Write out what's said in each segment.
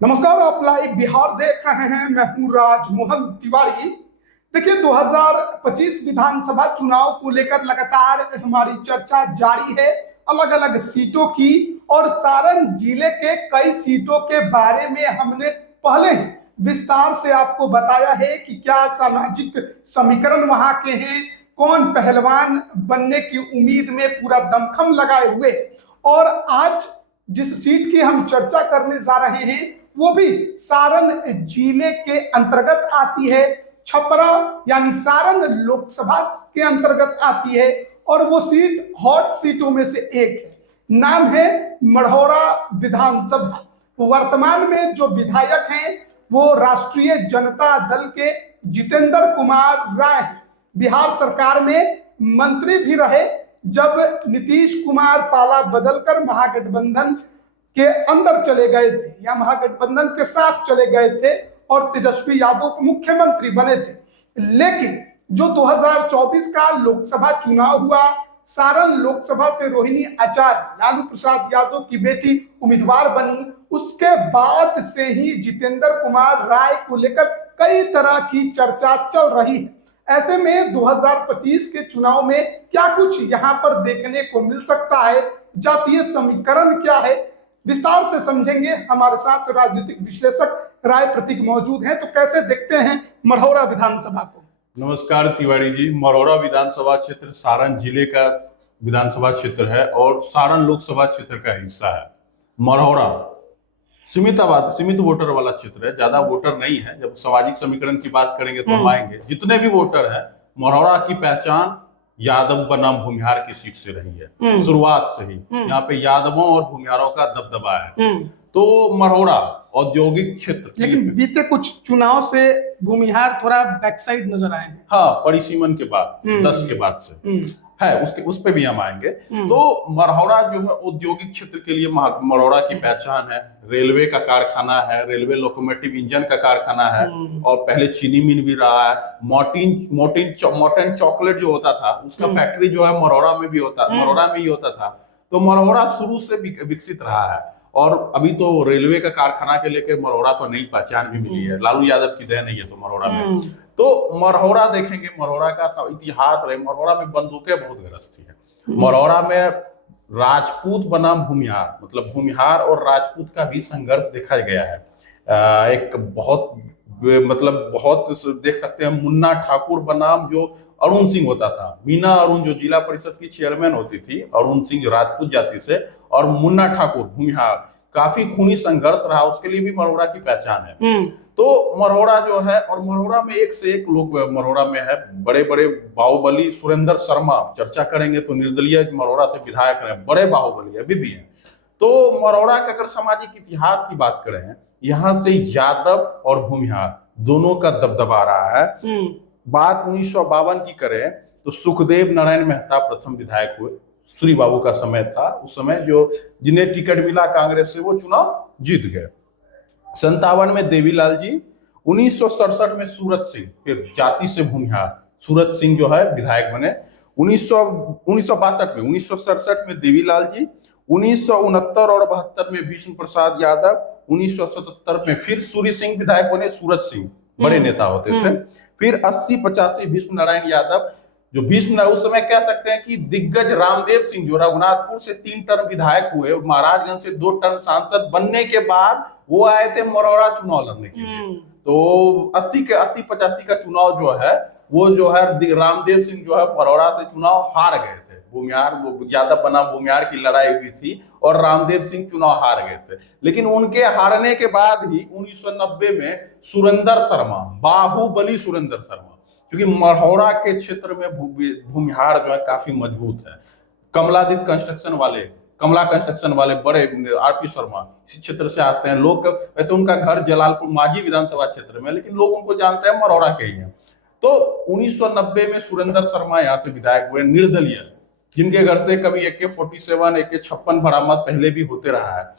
नमस्कार, आप लाइव बिहार देख रहे हैं। मैं हूं राजमोहन तिवारी। देखिए, 2025 विधानसभा चुनाव को लेकर लगातार हमारी चर्चा जारी है, अलग अलग सीटों की। और सारण जिले के कई सीटों के बारे में हमने पहले ही विस्तार से आपको बताया है कि क्या सामाजिक समीकरण वहां के हैं, कौन पहलवान बनने की उम्मीद में पूरा दमखम लगाए हुए। और आज जिस सीट की हम चर्चा करने जा रहे हैं वो भी सारण जिले के अंतर्गत आती है, छपरा यानी सारण लोकसभा के अंतर्गत आती है। और वो सीट हॉट सीटों में से एक है। नाम है मढ़ौरा विधानसभा। वर्तमान में जो विधायक हैं वो राष्ट्रीय जनता दल के जितेंद्र कुमार राय हैं। बिहार सरकार में मंत्री भी रहे जब नीतीश कुमार पाला बदलकर महागठबंधन के अंदर चले गए थे या महागठबंधन के साथ चले गए थे और तेजस्वी यादव मुख्यमंत्री बने थे। लेकिन जो 2024 का लोकसभा चुनाव हुआ, सारण लोकसभा से रोहिणी आचार्य लालू प्रसाद यादव की बेटी उम्मीदवार बनी, उसके बाद से ही जितेंद्र कुमार राय को लेकर कई तरह की चर्चा चल रही है। ऐसे में 2025 के चुनाव में क्या कुछ यहाँ पर देखने को मिल सकता है, जातीय समीकरण क्या है, विस्तार से समझेंगे। हमारे साथ राजनीतिक विश्लेषक राय प्रतीक मौजूद हैं। तो कैसे देखते हैं मढ़ौरा विधानसभा को? नमस्कार तिवारी जी। मढ़ौरा विधानसभा क्षेत्र सारण जिले का विधानसभा क्षेत्र है और सारण लोकसभा क्षेत्र का हिस्सा है। मढ़ौरा सीमित वोटर वाला क्षेत्र है, ज्यादा वोटर नहीं है। जब सामाजिक समीकरण की बात करेंगे तो हम आएंगे। जितने भी वोटर है, मढ़ौरा की पहचान यादव बनाम भूमिहार की सीट से रही है शुरुआत से ही। यहाँ पे यादवों और भूमिहारों का दबदबा है। तो मढ़ौरा औद्योगिक क्षेत्र, लेकिन बीते कुछ चुनाव से भूमिहार थोड़ा बैकसाइड नजर आए हैं। हाँ, परिसीमन के बाद 10 के बाद से है, उस पे भी हम आएंगे। तो मढ़ौरा जो है औद्योगिक क्षेत्र के लिए मढ़ौरा की पहचान है। रेलवे का कारखाना है, रेलवे लोकोमोटिव इंजन का कारखाना है और पहले चीनी मिल भी रहा है। मोर्टीन चॉकलेट जो होता था उसका फैक्ट्री जो है मढ़ौरा में ही होता था। तो मढ़ौरा शुरू से विकसित रहा है और अभी तो रेलवे का कारखाना के लेकर मढ़ौरा को नई पहचान भी मिली है। लालू यादव की देन नहीं है तो मढ़ौरा में। तो मढ़ौरा देखेंगे, मढ़ौरा का इतिहास रहे। मढ़ौरा में बंदूकें बहुत गरजती है। मढ़ौरा में राजपूत बनाम भूमिहार, मतलब भूमिहार और राजपूत का भी संघर्ष देखा गया है। एक बहुत देख सकते हैं, मुन्ना ठाकुर बनाम जो अरुण सिंह होता था। मीना अरुण जो जिला परिषद की चेयरमैन होती थी, अरुण सिंह राजपूत जाति से, और मुन्ना ठाकुर भूमिहार, काफी खूनी संघर्ष रहा। उसके लिए भी मढ़ौरा की पहचान है। तो मढ़ौरा जो है, और मढ़ौरा में एक से एक लोग मढ़ौरा में है। बड़े बड़े बाहुबली सुरेंद्र शर्मा, चर्चा करेंगे तो निर्दलीय मढ़ौरा से विधायक रहे, बड़े बाहुबली अभी भी हैं। तो मढ़ौरा का अगर सामाजिक इतिहास की बात करें, यहाँ से यादव और भूमिहार दोनों का दबदबा रहा है। बात 1952 की करें तो सुखदेव नारायण मेहता प्रथम विधायक हुए। श्री बाबू का समय था उस समय, जो जिन्हें टिकट मिला कांग्रेस से, वो चुनाव जीत गए। 57 में देवीलाल जी, 1967 में सूरत सिंह, फिर जाति से भूमिहार सूरत सिंह जो है विधायक बने। 1967 में देवीलाल जी, 1969 और 72 में विष्णु प्रसाद यादव, 1977 में फिर सूर्य सिंह विधायक बने। सूरत सिंह बड़े नेता होते थे। फिर 80-85 भीष्म नारायण यादव, जो भीष्म उस समय कह सकते हैं कि दिग्गज रामदेव सिंह जो रघुनाथपुर से 3 टर्म विधायक हुए, महाराजगंज से 2 टर्म सांसद बनने के बाद वो आए थे मढ़ौरा चुनाव लड़ने के लिए। तो 80-85 का चुनाव जो है वो जो है रामदेव सिंह जो है मढ़ौरा से चुनाव हार गए थे। भूमिहार, वो यादव बनाम भूमिहार की लड़ाई हुई थी और रामदेव सिंह चुनाव हार गए थे। लेकिन उनके हारने के बाद ही 1990 में सुरेंद्र शर्मा, बाहुबली सुरेंद्र शर्मा, क्योंकि मढ़ौरा के क्षेत्र में भूमिहार जो है काफी मजबूत है। कमला कंस्ट्रक्शन वाले बड़े आरपी शर्मा इसी क्षेत्र से आते हैं। लोग वैसे उनका घर जलालपुर मांझी विधानसभा क्षेत्र में, लेकिन लोग उनको जानते हैं मढ़ौरा के ही हैं। तो 1990 में सुरेंद्र शर्मा यहाँ से विधायक हुए, निर्दलीय, जिनके घर से कभी AK-47 AK-56 बरामद पहले भी होते रहा है।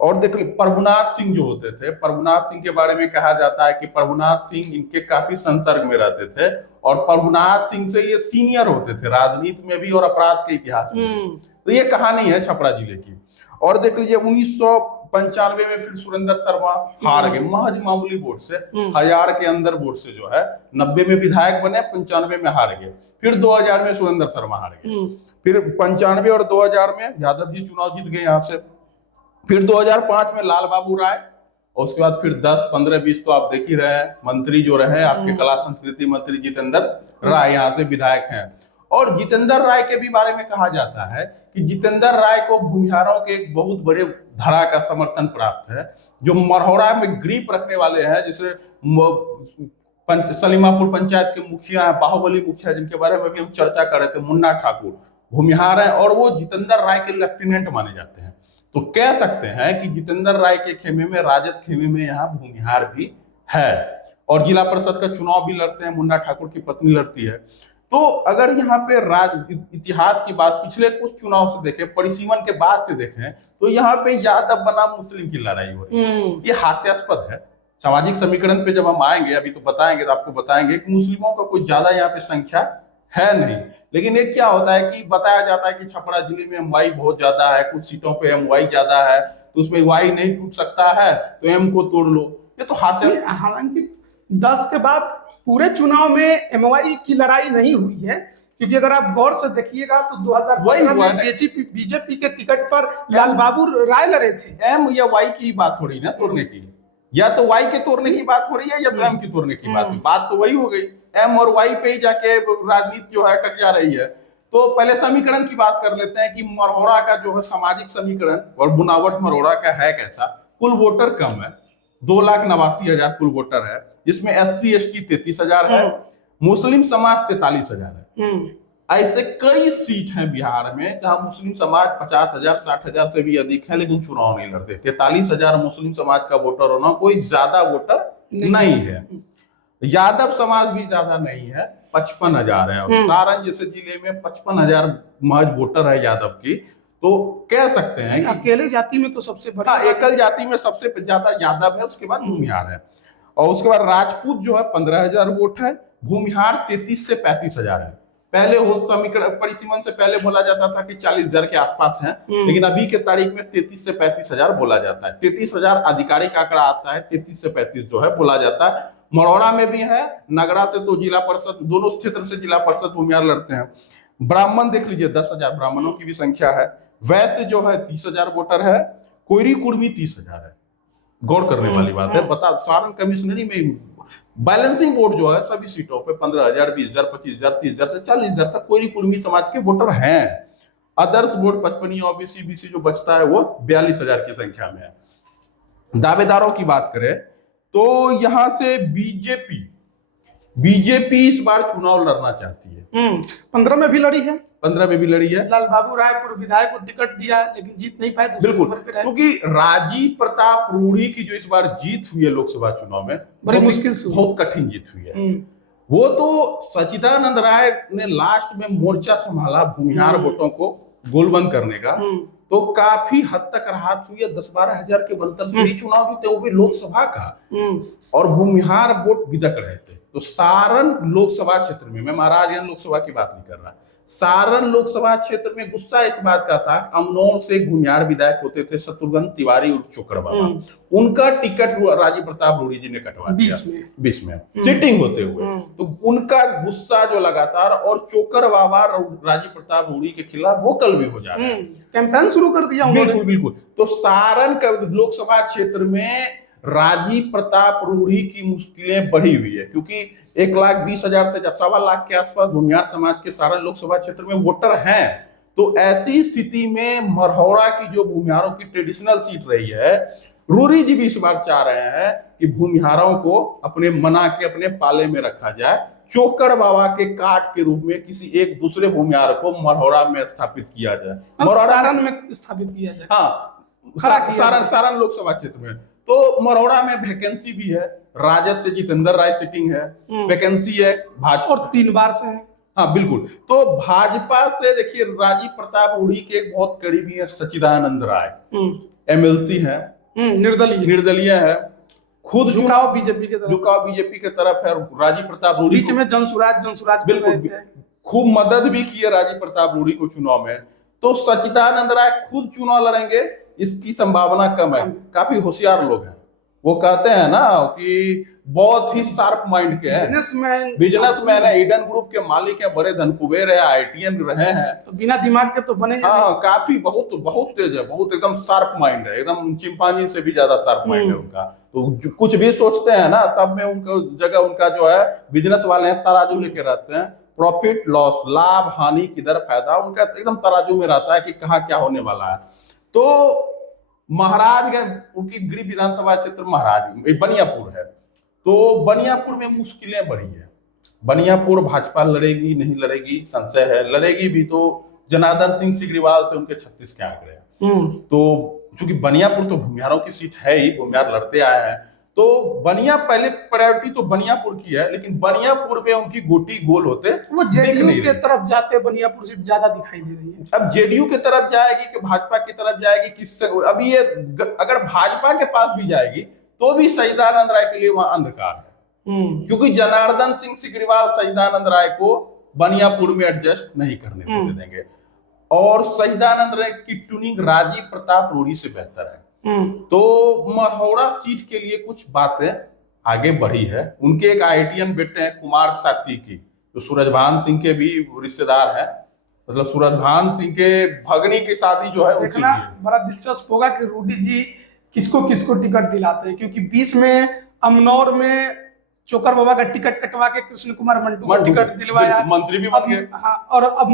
और देख लीजिए प्रभुनाथ सिंह जो होते थे, प्रभुनाथ सिंह के बारे में कहा जाता है कि प्रभुनाथ सिंह इनके काफी संसर्ग में रहते थे और प्रभुनाथ सिंह से ये सीनियर होते थे राजनीति में भी और अपराध के इतिहास में। तो ये कहानी है छपरा जिले की। और देख लीजिए 95 में फिर सुरेंद्र शर्मा हार गए महज मामूली वोट से, 1000 के अंदर वोट से जो है। 90 में विधायक बने, 95 में हार गए। फिर 2000 में सुरेंद्र शर्मा हार गए। फिर 95 और 2000 में यादव जी चुनाव जीत गए यहाँ से। फिर 2005 में लाल बाबू राय, और उसके बाद फिर 10, 15, 20 तो आप देख ही रहे हैं। मंत्री जो रहे आपके कला संस्कृति मंत्री जितेंद्र राय यहाँ से विधायक हैं। और जितेंद्र राय के भी बारे में कहा जाता है कि जितेंद्र राय को भूमिहारों के एक बहुत बड़े धारा का समर्थन प्राप्त है, जो मरहौरा में ग्रीप रखने वाले हैं, जैसे सलीमापुर पंचायत के मुखिया है, बाहुबली मुखिया, जिनके बारे में भी हम चर्चा कर रहे थे, मुन्ना ठाकुर भूमिहार है और वो जितेंद्र राय के लेफ्टिनेंट माने जाते हैं। तो कह सकते हैं कि जितेंद्र राय के खेमे में, राजद खेमे में यहाँ भूमिहार भी है। और जिला परिषद का चुनाव भी लड़ते हैं, मुन्ना ठाकुर की पत्नी लड़ती है। तो अगर यहाँ पे इतिहास की बात पिछले कुछ चुनाव से देखें, परिसीमन के बाद से देखें, तो यहाँ पे यादव बनाम मुस्लिम की लड़ाई हो रही है। ये हास्यास्पद है। सामाजिक समीकरण पे जब हम आएंगे, अभी तो बताएंगे, तो आपको बताएंगे कि मुस्लिमों का कोई ज्यादा यहाँ पे संख्या है नहीं। लेकिन एक क्या होता है कि बताया जाता है कि छपरा जिले में एमवाई बहुत ज्यादा है, कुछ सीटों पे एमवाई ज्यादा है, तो उसमें वाई नहीं टूट सकता है, तो एम को तोड़ लो। ये तो हास्य। हालांकि 10 के बाद पूरे चुनाव में एमवाई की लड़ाई नहीं हुई है, क्योंकि अगर आप गौर से देखिएगा तो 2015 में बीजेपी के टिकट पर लाल बाबू राय लड़े थे। एम या वाई की बात हो रही ना तोड़ने की, या तो वाई के तोड़ने की बात हो रही है या तो एम की तोड़ने की बात तो वही हो गई। एम और वाई पे ही जाके राजनीति जो है अटक जा रही है। तो पहले समीकरण की बात कर लेते हैं कि मरहौरा का जो है सामाजिक समीकरण और बुनावट मरहौरा का है कैसा। कुल वोटर कम है, 2,89,000 कुल वोटर है, जिसमें SC ST 33,000 है, मुस्लिम समाज 43,000 है। ऐसे कई सीट हैं बिहार में जहां मुस्लिम समाज 50,000 60,000 से भी अधिक है, लेकिन चुनाव नहीं लड़ते। 43,000 मुस्लिम समाज का वोटर होना कोई ज्यादा वोटर नहीं है। यादव समाज भी ज्यादा नहीं है, 55,000 है। और सारण जैसे जिले में 55,000 महज वोटर है यादव की। तो कह सकते हैं अकेले जाति में तो सबसे बड़ा, एकल जाति में सबसे ज्यादा यादव है, उसके बाद भूमिहार है, और उसके बाद राजपूत जो है 15,000 वोट है, भूमिहार 33 से 35,000 है। पहले हो समीकरण परिसीमन से पहले बोला जाता था कि 40,000 के आसपास है, लेकिन अभी के तारीख में 33 से 35,000 बोला जाता है। 33,000 आधिकारिक आंकड़ा आता है, 33 से 35 जो है बोला जाता है। मरौड़ा में भी है, नगरा से तो जिला परिषद, दोनों क्षेत्र से जिला परिषद भूमिहार लड़ते हैं। ब्राह्मण देख लीजिए, 10,000 ब्राह्मणों की भी संख्या है। वैसे जो है 30,000 वोटर है, कोयरी कुर्मी 30,000 है। गौर करने वाली बात है। बता, सारण कमिश्नरी में बैलेंसिंग वोट जो है सभी सीटों पे 15,000, 20,000, 25,000, 30,000 से 40,000 तक कोयरी कुर्मी समाज के वोटर हैं। अदर्स वोट 55 OBC BC जो बचता है वो 42,000 की संख्या में है। दावेदारों की बात करें तो यहां से बीजेपी इस बार चुनाव लड़ना चाहती है। 15 में भी लड़ी है, 15 में भी लड़ी है। लाल बाबू राय पूर्व विधायक को टिकट दिया, लेकिन जीत नहीं पाए। बिल्कुल, क्योंकि राजीव प्रताप रूढ़ी की जो इस बार जीत हुई है लोकसभा चुनाव में, बड़ी मुश्किल से, बहुत कठिन जीत हुई है। वो तो सचिदानंद राय ने लास्ट में मोर्चा संभाला भूमिहार वोटों को गोलबंद करने का, तो काफी हद तक राहत हुई है। 10-12 हजार के अंतर से चुनाव जीते, वो भी लोकसभा का, और भूमिहार वोट बिदक रहे थे। तो सारण लोकसभा क्षेत्र में, मैं महाराजगंज लोकसभा की बात नहीं कर रहा, सारण लोकसभा क्षेत्र में गुस्सा इस बात का था, अमनौर से भूमिहार विधायक होते थे शत्रुघ्न तिवारी और चोकर बाबा, उनका टिकट राजीव प्रताप रूढ़ी जी ने कटवा दिया 20 में सीटिंग होते हुए। तो उनका गुस्सा जो लगातार, और चोकर बाबा राजीव प्रताप रूढ़ी के खिलाफ वोकल भी हो जा रहा है, कैंपेन शुरू कर दिया उन्होंने। बिल्कुल। तो सारण का लोकसभा क्षेत्र में राजीव प्रताप रूढ़ी की मुश्किलें बढ़ी हुई है, क्योंकि 1,20,000 से 1.25 लाख के आसपास भूमिहार समाज के सारण लोकसभा क्षेत्र में वोटर हैं। तो ऐसी स्थिति में मरहौरा की जो भूमिहारों की ट्रेडिशनल सीट रही है, रूढ़ी जी भी इस बार चाह रहे हैं कि भूमिहारों को अपने मना के अपने पाले में रखा जाए, चोकर बाबा के काट के रूप में किसी एक दूसरे भूमिहार को मरहौरा में स्थापित किया जाए, सारण में स्थापित किया जाए। हाँ, सारण लोकसभा क्षेत्र में। तो मरौड़ा में वैकेंसी भी है, राजद से जितेंद्र राय सिटिंग है, वैकेंसी है भाजपा, और 3 बार से है। हाँ बिल्कुल। तो भाजपा से देखिए राजीव प्रताप रूढ़ी के एक बहुत करीबी है सचिदानंद राय, MLC है, निर्दलीय है, खुद झुकाव बीजेपी के तरफ है। राजीव प्रताप रूढ़ी बीच में जनसुराज बिल्कुल खूब मदद भी की है राजीव प्रताप रूढ़ी को चुनाव में। तो सचिदानंद राय खुद चुनाव लड़ेंगे, इसकी संभावना कम है। काफी होशियार लोग हैं। वो कहते हैं ना कि बहुत ही शार्प माइंड के हैं, बिजनेसमैन है, ईडन ग्रुप के मालिक है, बड़े धनकुबेर है, आईटीएन रहे हैं, तो बिना दिमाग के तो बनेंगे नहीं। हाँ, काफी बहुत बहुत तेज है, बहुत एकदम शार्प माइंड है, एकदम चिंपांजी से भी ज्यादा शार्प माइंड है उनका। तो कुछ भी सोचते हैं ना, सब में उनका जगह उनका जो है बिजनेस वाले हैं, तराजू लेके रहते हैं, प्रॉफिट लॉस, लाभ हानि किधर फायदा, उनका एकदम तराजू में रहता है कि कहाँ क्या होने वाला है। तो महाराजगंज उनकी गृह विधानसभा क्षेत्र महाराज बनियापुर है। तो बनियापुर में मुश्किलें बढ़ी है। बनियापुर भाजपा लड़ेगी नहीं लड़ेगी संशय है, लड़ेगी भी तो जनार्दन सिंह सिग्रीवाल से उनके 36 के आंकड़े हैं। तो चूंकि बनियापुर तो भूमिहारों की सीट है ही, भूमिहार लड़ते आए हैं, तो बनिया पहले प्रायोरिटी तो बनियापुर की है, लेकिन बनियापुर में उनकी गोटी गोल होते वो जेडीयू के तरफ जाते, बनियापुर सीट ज्यादा दिखाई दे रही है। अब जेडीयू की तरफ जाएगी कि भाजपा की तरफ जाएगी, किससे अभी ये अगर भाजपा के पास भी जाएगी तो भी सच्चिदानंद राय के लिए वहां अंधकार है, क्योंकि जनार्दन सिंह सिग्रीवाल सच्चिदानंद राय को बनियापुर में एडजस्ट नहीं करने देंगे, और सच्चिदानंद राय की ट्यूनिंग राजीव प्रताप रूडी से बेहतर है। तो मरहौड़ा सीट के लिए कुछ बातें आगे बढ़ी है। उनके एक आईटीएन बेटे हैं कुमार सात्विकी, जो सूरजभान सिंह के भी रिश्तेदार हैं, मतलब सूरजभान सिंह के भगनी की शादी जो है देखना बड़ा दिलचस्प होगा कि रूडी जी किसको किसको टिकट दिलाते हैं, क्योंकि 20 में अमनौर में चोकर बाबा का टिकट कटवा के कृष्ण कुमार मंटू को टिकट दिलवाया, मंत्री भी बन गए। हाँ, और अब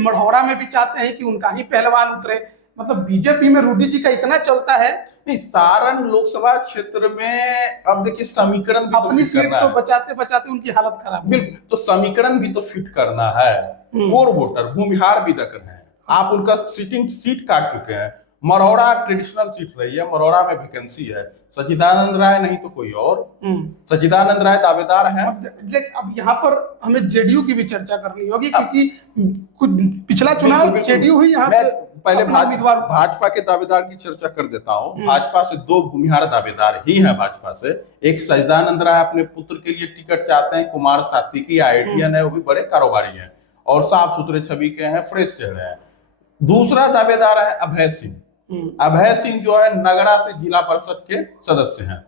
मढ़ौरा में भी चाहते हैं कि उनका ही पहलवान उतरे। मतलब बीजेपी में रूडी जी का इतना चलता है। नहीं, सारण लोकसभा क्षेत्र में अब देखिए समीकरण भी अपनी सीट तो बचाते बचाते उनकी हालत खराब। बिल्कुल, तो समीकरण भी तो फिट करना है। कोर वोटर भूमिहार भी दकर हैं, आप उनका सीट काट चुके हैं। मरौड़ा ट्रेडिशनल सीट रही है, मरौड़ा में वैकेंसी है, सच्चिदानंद राय नहीं तो कोई और। सच्चिदानंद राय दावेदार हैं। अब यहाँ पर हमें जेडीयू की भी चर्चा करनी होगी, क्योंकि कुछ पिछला चुनाव जेडीयू ही यहाँ से पहले भाजपा के दावेदार की चर्चा कर देता हूँ। भाजपा से 2 भूमिहार दावेदार ही हैं भाजपा से। एक सच्चिदानंद राय अपने पुत्र के लिए टिकट चाहते हैं, कुमार सात्विकी आईटीएन है, वो भी बड़े कारोबारी हैं और साफ सुथरे छवि के हैं, फ्रेश चेहरे हैं। दूसरा दावेदार है अभय सिंह। अभय सिंह जो है नगड़ा से जिला परिषद के सदस्य हैं।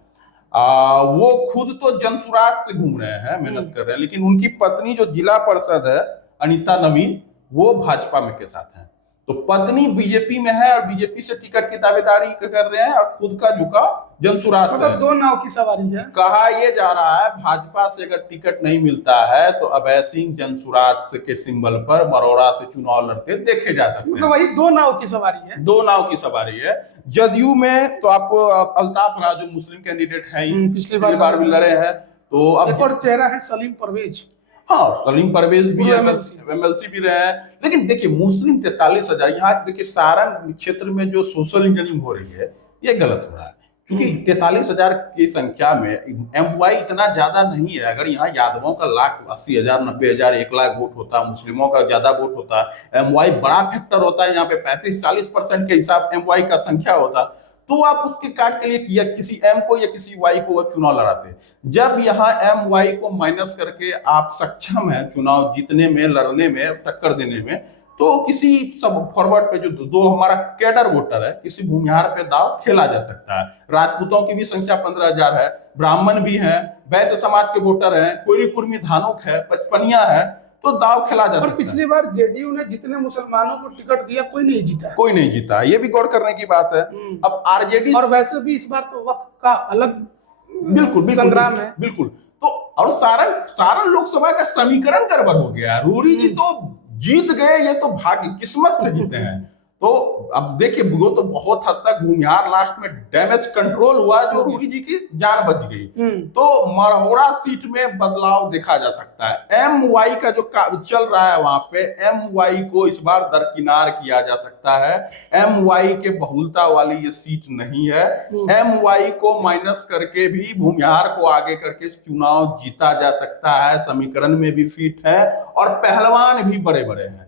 वो खुद तो जनसुराज से घूम रहे हैं, मेहनत कर रहे हैं, लेकिन उनकी पत्नी जो जिला परिषद है अनीता नवीन, वो भाजपा में के साथ है। तो पत्नी बीजेपी में है और बीजेपी से टिकट की दावेदारी कर रहे हैं, और खुद का झुकाव जनसुराज से है। 2 नाव की सवारी है। कहा यह जा रहा है भाजपा से अगर टिकट नहीं मिलता है तो अभय सिंह जनसुराज के सिंबल पर मरौड़ा से चुनाव लड़ते देखे जा सकते हैं। तो वही 2 नाव की सवारी है। 2 नाव की सवारी है। जदयू में तो आपको अल्ताफ राज जो मुस्लिम कैंडिडेट है, पिछली बार भी लड़े हैं। तो अब एक और चेहरा है सलीम परवेज। हाँ, सलीम परवेज भी एमएलसी भी रहे हैं। लेकिन देखिए मुस्लिम 43,000, यहाँ देखिए सारण क्षेत्र में जो सोशल इंजीनियरिंग हो रही है ये गलत हो रहा है, क्योंकि 43,000 की संख्या में एमवाई इतना ज्यादा नहीं है। अगर यहाँ यादवों का 80,000, 90,000, 1 लाख वोट होता, मुस्लिमों का ज्यादा वोट होता, एमवाई बड़ा फैक्टर होता है, यहाँ पे 35-40% के हिसाब एमवाई का संख्या होता, तो आप उसके काट के लिए या किसी एम को या किसी वाई को चुनाव लड़ाते। जब यहाँ एम वाई को माइनस करके आप सक्षम है चुनाव जीतने में, लड़ने में, टक्कर देने में, तो किसी सब फॉरवर्ड पे जो 2 हमारा कैडर वोटर है, किसी भूमिहार पे दाव खेला जा सकता है। राजपूतों की भी संख्या 15,000 है, ब्राह्मण भी हैं, वैश्य समाज के वोटर हैं, कोयरी कुर्मी धानुक है, पचपनिया है, तो दाव खेला जा सकता है। पिछली बार जेडीयू ने जितने मुसलमानों को टिकट दिया कोई नहीं जीता, कोई नहीं जीता, ये भी गौर करने की बात है। अब आरजेडी और वैसे भी इस बार तो वक्त का अलग बिल्कुल संग्राम है। बिल्कुल। तो और सारण लोकसभा का समीकरण गड़बड़ हो गया। रूडी जी तो जीत गए, ये तो भाग्य किस्मत से जीते हैं। तो अब देखिए वो तो बहुत हद तक भूमिहार लास्ट में डैमेज कंट्रोल हुआ, जो रूडी जी की जान बच गई। तो मरहौड़ा सीट में बदलाव देखा जा सकता है। एमवाई का जो चल रहा है वहां पे, एमवाई को इस बार दरकिनार किया जा सकता है। एमवाई के बहुलता वाली ये सीट नहीं है। एमवाई को माइनस करके भी भूमिहार को आगे करके चुनाव जीता जा सकता है। समीकरण में भी फिट है और पहलवान भी बड़े बड़े हैं,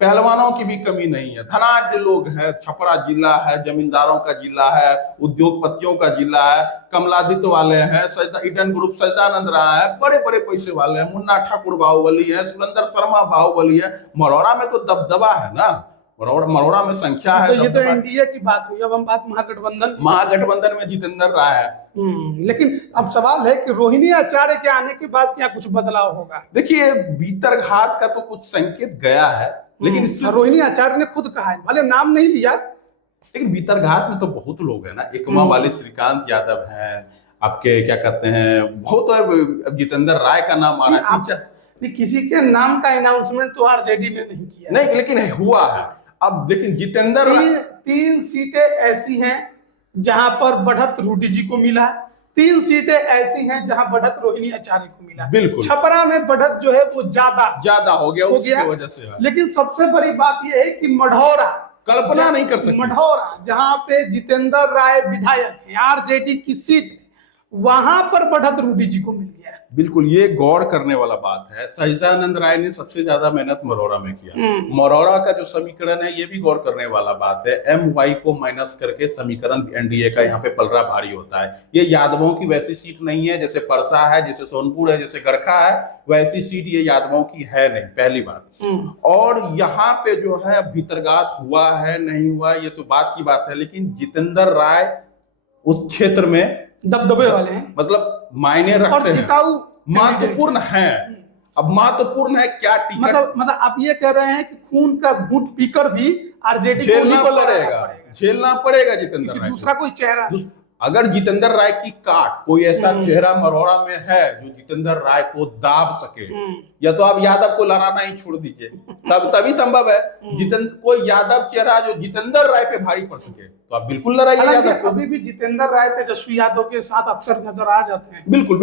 पहलवानों की भी कमी नहीं है। धनाढ्य लोग हैं, छपरा जिला है, जमींदारों का जिला है, उद्योगपतियों का जिला है, कमलादित्य वाले हैं, ईडन ग्रुप सच्चिदानंद राय है, बड़े बड़े पैसे वाले हैं, मुन्ना ठाकुर बाहुबली है, सुरेंद्र शर्मा बाहुबली है। मरौड़ा में तो दबदबा है ना, मरोड़ा में संख्या है। तो ये तो एनडीए की बात हुई, अब हम बात महागठबंधन महागठबंधन में जितेंद्र राय है। लेकिन अब सवाल है कि रोहिणी आचार्य के आने के बाद क्या कुछ बदलाव होगा? देखिए, भीतरघात का तो कुछ संकेत गया है, लेकिन रोहिणी आचार्य ने खुद कहा है, भले नाम नहीं लिया, लेकिन भीतरघात में तो बहुत लोग हैं ना। एकमा वाले श्रीकांत यादव हैं, आपके क्या कहते हैं, बहुत जितेंद्र राय का नाम आ रहा है। किसी के नाम का अनाउंसमेंट तो आरजेडी ने नहीं किया, नहीं, लेकिन हुआ है। अब लेकिन जितेंद्र तीन सीटें ऐसी हैं जहां पर बढ़त रूडी जी को मिला, 3 सीटें ऐसी हैं जहां बढ़त रोहिणी आचार्य को मिला। बिल्कुल, छपरा में बढ़त जो है वो ज्यादा हो गया उसकी वजह से। लेकिन सबसे बड़ी बात यह है कि मढ़ौरा, कल्पना नहीं कर सकते, मढ़ौरा जहां पे जितेंद्र राय विधायक है, आरजेडी की सीट, वहां पर बढ़त रूडी जी को मिल गया। बिल्कुल, ये गौर करने वाला बात है। सच्चिदानंद राय ने सबसे ज्यादा मेहनत मरोड़ा में किया। मरोड़ा का जो समीकरण है ये भी गौर करने वाला बात है। MY को माइनस करके समीकरण एनडीए का यहाँ पे पलड़ा भारी होता है। ये यादवों की वैसी सीट नहीं है जैसे परसा है, जैसे सोनपुर है, जैसे गरखा है, वैसी सीट ये यादवों की है नहीं, पहली बात। और यहाँ पे जो है भीतरघात हुआ है नहीं हुआ ये तो बात की बात है, लेकिन जितेंद्र राय उस क्षेत्र में दबदबे वाले हैं, मतलब मायने रखते हैं, जिताऊ महत्वपूर्ण है। अब महत्वपूर्ण है क्या टिकट, मतलब आप ये कह रहे हैं कि खून का घूंट पीकर भी आरजेडी झेलना पड़ेगा जितेंद्र राय, दूसरा कोई चेहरा। अगर जितेंद्र राय की काट कोई ऐसा चेहरा मरोड़ा में है जो जितेंद्र राय को दाब सके, या तो आप यादव को लड़ाना ही छोड़ दीजिए, तभी संभव है। कोई यादव चेहरा जो जितेंद्र राय पे भारी पड़ सके तो आप बिल्कुल लड़ाइए यादव को। अभी भी जितेंद्र राय तेजस्वी यादव के साथ अक्सर नजर आ जाते हैं। बिल्कुल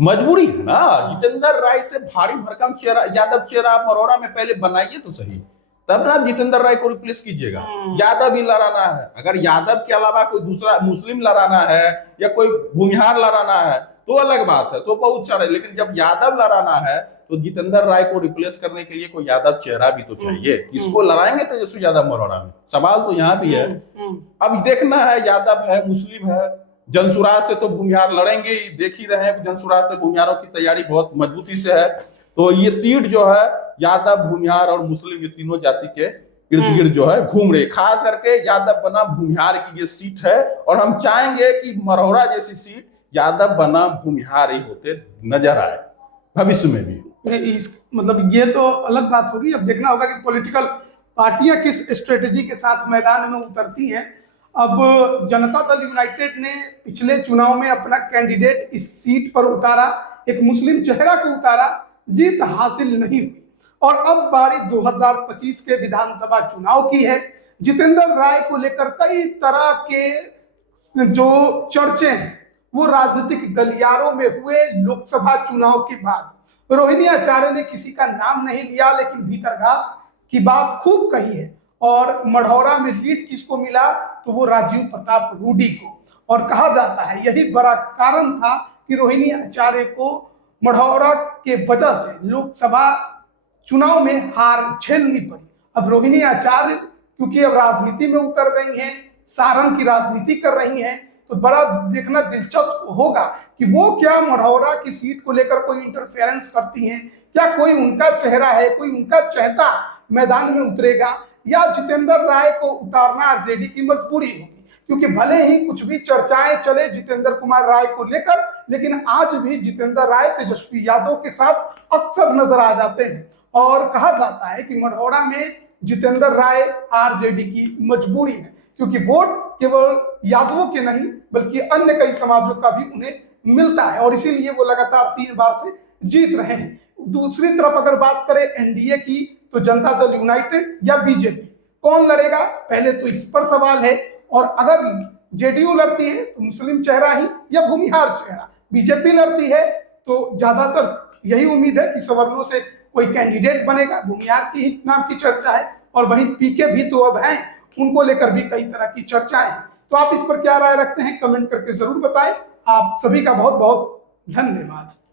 मजबूरी है ना। जितेंद्र राय से भारी भरकम चेहरा, यादव चेहरा आप मरोड़ा में पहले बनाइए तो सही, तब ना जितेंद्र राय को रिप्लेस कीजिएगा। यादव ही लड़ाना है, अगर यादव के अलावा कोई दूसरा मुस्लिम लड़ाना है या कोई भूमिहार लड़ाना है तो अलग बात है, तो बहुत सारे। लेकिन जब यादव लड़ाना है तो जितेंद्र राय को रिप्लेस करने के लिए कोई यादव चेहरा भी तो चाहिए। किसको लड़ाएंगे तेजस्वी यादव मरोड़ा में, सवाल तो यहाँ भी है। अब देखना है, यादव है, मुस्लिम है, जनसुराज से तो भूमिहार लड़ेंगे ही, देख ही रहे हैं जनसुराज से भूमिहारों की तैयारी बहुत मजबूती से है। तो ये सीट जो है यादव, भूमिहार और मुस्लिम, ये तीनों जाति के इर्द गिर्द जो है घूम रही। खास करके यादव बना भूमिहार की ये सीट है, और हम चाहेंगे कि मरोड़ा जैसी सीट यादव बना भूमिहार ही होते नजर आए भविष्य में भी। मतलब ये तो अलग बात होगी, अब देखना होगा कि पॉलिटिकल पार्टियां किस स्ट्रेटेजी के साथ मैदान में उतरती हैं। अब जनता दल यूनाइटेड ने पिछले चुनाव में अपना कैंडिडेट इस सीट पर उतारा, एक मुस्लिम चेहरा को उतारा, जीत हासिल नहीं हुई, और अब बारी 2025 के विधानसभा चुनाव की है। जितेंद्र राय को लेकर कई तरह के जो चर्चे हैं वो राजनीतिक गलियारों में हुए लोकसभा चुनाव के बाद। रोहिणी आचार्य ने किसी का नाम नहीं लिया, लेकिन भीतरघात की बात खूब कही है। और मढ़ौरा में लीड किसको मिला, तो वो राजीव प्रताप रूडी को, और कहा जाता है यही बड़ा कारण था कि रोहिणी आचार्य को मढ़ौरा के वजह से लोकसभा चुनाव में हार झेलनी पड़ी। अब रोहिणी आचार्य क्योंकि अब राजनीति में उतर गई हैं, सारण की राजनीति कर रही हैं, तो बड़ा देखना दिलचस्प होगा कि वो क्या मढ़ौरा की सीट को लेकर कोई इंटरफेरेंस करती हैं, क्या कोई उनका चेहरा है, कोई उनका चहेता मैदान में उतरेगा, या जितेंद्र राय को उतारना आरजेडी की मजबूरी होगी। क्योंकि भले ही कुछ भी चर्चाएं चले जितेंद्र कुमार राय को लेकर, लेकिन आज भी जितेंद्र राय तेजस्वी यादव के साथ अक्सर नजर आ जाते हैं, और कहा जाता है कि मढ़ौरा में जितेंद्र राय आरजेडी की मजबूरी है, क्योंकि वोट केवल यादवों के नहीं बल्कि अन्य कई समाजों का भी उन्हें मिलता है, और इसीलिए वो लगातार 3 बार से जीत रहे हैं। दूसरी तरफ अगर बात करें एनडीए की, तो जनता दल यूनाइटेड या बीजेपी, कौन लड़ेगा, पहले तो इस पर सवाल है। और अगर जेडीयू लड़ती है तो मुस्लिम चेहरा ही या भूमिहार चेहरा, बीजेपी लड़ती है तो ज्यादातर यही उम्मीद है कि सवर्णों से कोई कैंडिडेट बनेगा, भूमिहार की नाम की चर्चा है। और वहीं पीके भी तो अब हैं, उनको लेकर भी कई तरह की चर्चाएं हैं। तो आप इस पर क्या राय रखते हैं, कमेंट करके जरूर बताएं। आप सभी का बहुत बहुत धन्यवाद।